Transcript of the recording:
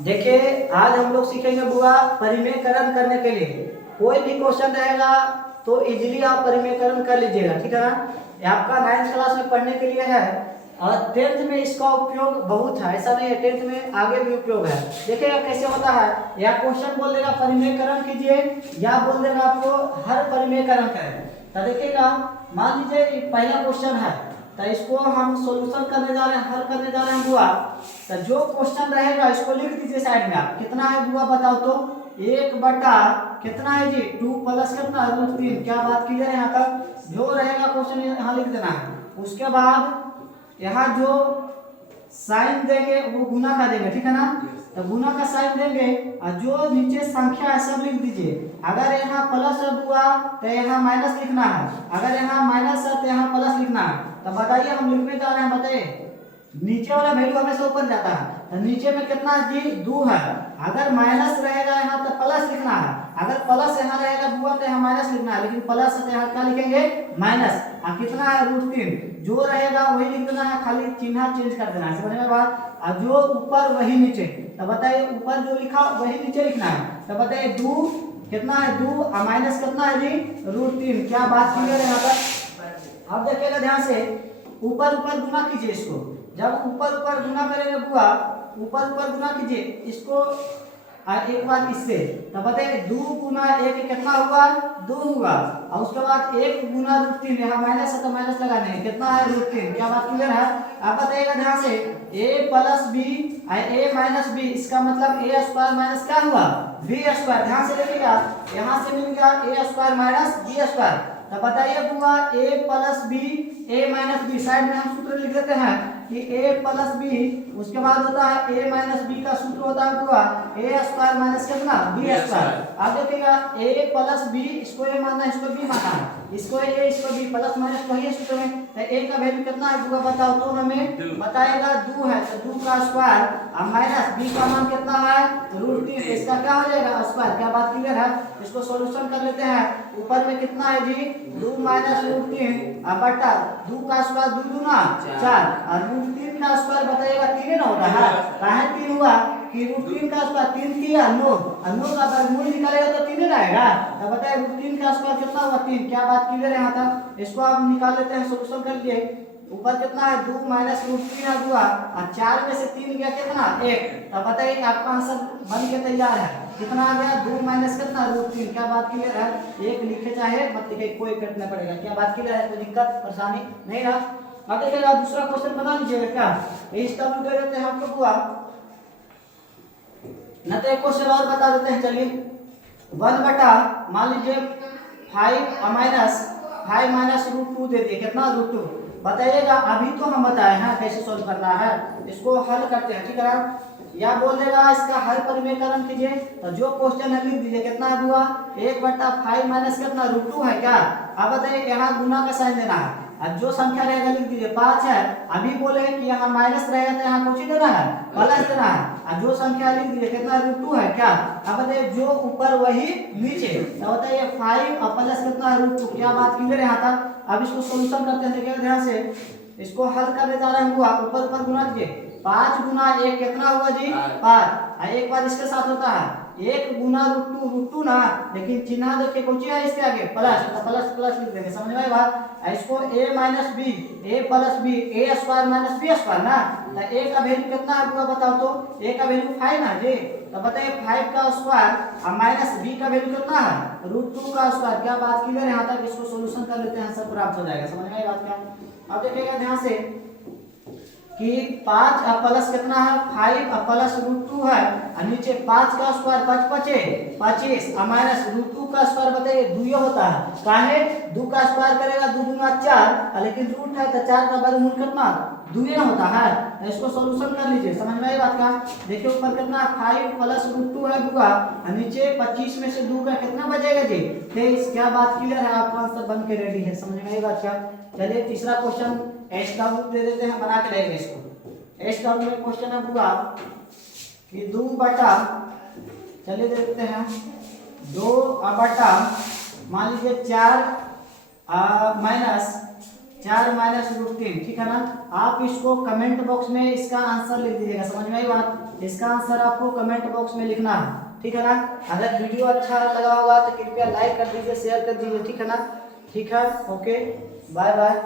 देखिए आज हम लोग सीखेंगे बुआ परिमेयकरण करने के लिए कोई भी क्वेश्चन रहेगा तो इजीली आप परिमेयकरण कर लीजिएगा, ठीक है ना। ये आपका 9th क्लास में पढ़ने के लिए है और 10th में इसका उपयोग बहुत है, ऐसा नहीं है 10th में आगे भी उपयोग है। देखिएगा कैसे होता है, या क्वेश्चन बोल देगा परिमेयकरण कीजिए या बोल देगा आपको हर परिमेयकरण करें। तो देखिएगा मान लीजिए पहला क्वेश्चन है तो इसको हम सॉल्यूशन करने जा रहे हैं, हल करने जा रहे हैं बुआ। तो जो क्वेश्चन रहेगा इसको लिख दीजिए साइड में। आप कितना है बुआ बताओ तो, 1 बटा कितना है जी 2 प्लस कितना √3। क्या बात क्लियर है यहाँ तक। जो रहेगा क्वेश्चन यहाँ लिख देना है। उसके बाद यहाँ जो साइन देंगे वो गुना का देंगे, ठीक है ना। तो गुना का साइन देंगे और जो नीचे संख्या है सब लिख दीजिए। अगर यहाँ प्लस हुआ तो यहाँ माइनस लिखना है, अगर यहाँ माइनस है तो यहाँ प्लस लिखना है। तो बताइए हम लिखने जा रहे हैं, बताइए नीचे वाला वैल्यू हमेशा ऊपर जाता है। तो नीचे में कितना जी 2 है, अगर माइनस रहेगा यहाँ तो प्लस लिखना है, अगर प्लस यहाँ रहेगा बुआ तो यहाँ माइनस लिखना है, लेकिन प्लस है तो यहाँ क्या लिखेंगे माइनस। और कितना है √3, जो रहेगा वही लिख देना है, खाली चिन्ह चेंज कर देना है, समझ में बात। और जो ऊपर वही नीचे। तो बताइए ऊपर जो लिखा वही नीचे लिखना है। तो बताइए 2 कितना है 2 और माइनस कितना है जी √3। क्या बात क्लियर है यहाँ तक। अब देखिएगा ध्यान से, ऊपर ऊपर गुना कीजिए इसको। जब ऊपर ऊपर गुना करेंगे बुआ, ऊपर ऊपर गुना कीजिए इसको एक बार इससे। तो बताइए 2 गुना 1 कितना हुआ 2 हुआ, और उसके बाद 1 गुना √3, यहाँ माइनस है तो माइनस लगा देंगे, कितना है √3। क्या बात क्लियर है। आप बताइएगा ध्यान से, a plus b a minus b, इसका मतलब a स्क्वायर माइनस क्या हुआ b स्क्वायर। ध्यान से देखिएगा यहाँ से मिल गया a square minus b square. तो बताइए बुआ a plus b a minus b, side में हम सूत्र लिख देते हैं कि a प्लस b, उसके बाद होता है a माइनस b का सूत्र होता है बुआ a स्क्वायर माइनस कितना b स्क्वायर। आप देखिएगा a प्लस b, इसको a मानना है, इसको b मानना है, इसको a इसको b, प्लस माइनस वही है सूत्र में। तो a का वैल्यू कितना है बुआ बताओ तो हमें बताएगा 2 है, तो 2 का स्क्वायर और माइनस b का मान कितना है √3, इसका क्या हो जाएगा स्क्वायर। क्या बात क्लियर है। इसको सॉल्यूशन कर लेते हैं। ऊपर में कितना है जी 2 माइनस √3 बटा 2 का स्क्वायर 2 दूना 4 और √3 का स्क्वायर बताइएगा 3 ना होता है, काहे 3 हुआ कि √3 का स्क्वायर 3 किया 9 और 9 का वर्गमूल निकालेगा तो 3 रहेगा। तो बताइए √3 का स्क्वायर कितना हुआ 3। क्या बात क्लियर है यहाँ तक। इसको आप निकाल लेते हैं, सॉल्यूशन कर लीजिए। ऊपर कितना है 2 माइनस √3 है हुआ और 4 में से 3 गया कितना 1। तो बताइए आपका आंसर बन के तैयार है। कितना आ गया 2 माइनस कितना √3। क्या बात क्लियर है। एक लिखे चाहे मत लिखे, कोई इफेक्ट नहीं पड़ेगा। क्या बात क्लियर है, कोई दिक्कत परेशानी नहीं रहा। अब देखिएगा दूसरा क्वेश्चन बना लीजिएगा। क्या इस टर्म दे देते हैं आपको बुआ, न तो एक क्वेश्चन और बता देते हैं। चलिए 1 बटा मान लीजिए 5 माइनस √2 दे दिए, कितना √2। बताइएगा अभी तो हम बताए हैं कैसे सोल्व करना है, इसको हल करते हैं, ठीक है ना। या बोल देगा इसका हर परिमेयकरण कीजिए। तो जो क्वेश्चन है लिख दीजिए। कितना है बुआ 1 बटा 5 माइनस कितना √2 है क्या। अब बताइए यहाँ गुना का साइन देना है, अब जो संख्या रहेगा लिख दीजिए 5 है। अभी बोले कि यहाँ माइनस रहेगा तो यहाँ कुछ ही देना है प्लस देना है, और जो संख्या लिख दीजिए कितना √2 है क्या। अब बताइए जो ऊपर वही नीचे। तो बताइए 5 और प्लस कितना √2। क्या बात क्लियर है यहाँ तक। अब इसको सॉल्यूशन करते हैं, देखिए ध्यान से। इसको हल करने जा रहे हैं बुआ, ऊपर ऊपर गुना कीजिए। 5 गुना 1 कितना हुआ जी 5। एक बार इसके साथ होता है 1 गुना √2 ना, लेकिन चिन्ह देखिए कौन है इसके आगे प्लस, तो प्लस प्लस लिख देंगे, समझ में आई बात। इसको a minus b a plus b a square minus b square ना। तो a का वैल्यू कितना है आपको बताओ तो, a का वैल्यू 5 है जी। तो बताइए 5 का स्क्वायर और माइनस b का वैल्यू कितना है √2 का स्क्वायर। क्या बात क्लियर है यहाँ तक। इसको सॉल्यूशन कर लेते हैं, सब प्राप्त हो जाएगा, समझ में आई बात क्या। अब देखिएगा ध्यान से कि 5 और प्लस कितना है 5 और प्लस √2 है, और नीचे 5 का स्क्वायर 5 पचे 25 और माइनस √2 का स्क्वायर बताइए 2 होता है, काहे 2 का स्क्वायर करेगा 2 दूना 4, लेकिन रूट है तो 4 का वर्गमूल कितना 2 होता है। तो इसको सॉल्यूशन कर लीजिए, समझ में आई बात का। देखिए ऊपर कितना 5 प्लस √2 है बुआ, और नीचे 25 में से 2 का कितना बचेगा जी 23। क्या बात क्लियर है, आपका आंसर बन के रेडी है, समझ में आई बात क्या। चलिए तीसरा क्वेश्चन एच डब्ल्यू दे देते हैं, बना के रहेंगे इसको। एच डब्ल्यू में क्वेश्चन है बुआ कि 2 बटा, चलिए देखते हैं 2 बटा मान लीजिए 4 माइनस 4 माइनस रूट 3, ठीक है ना। आप इसको कमेंट बॉक्स में इसका आंसर लिख दीजिएगा, समझ में आई बात। इसका आंसर आपको कमेंट बॉक्स में लिखना है, ठीक है ना। अगर वीडियो अच्छा लगा होगा तो कृपया लाइक कर दीजिए, शेयर कर दीजिए, ठीक है ना। ठीक है, ओके, बाय बाय।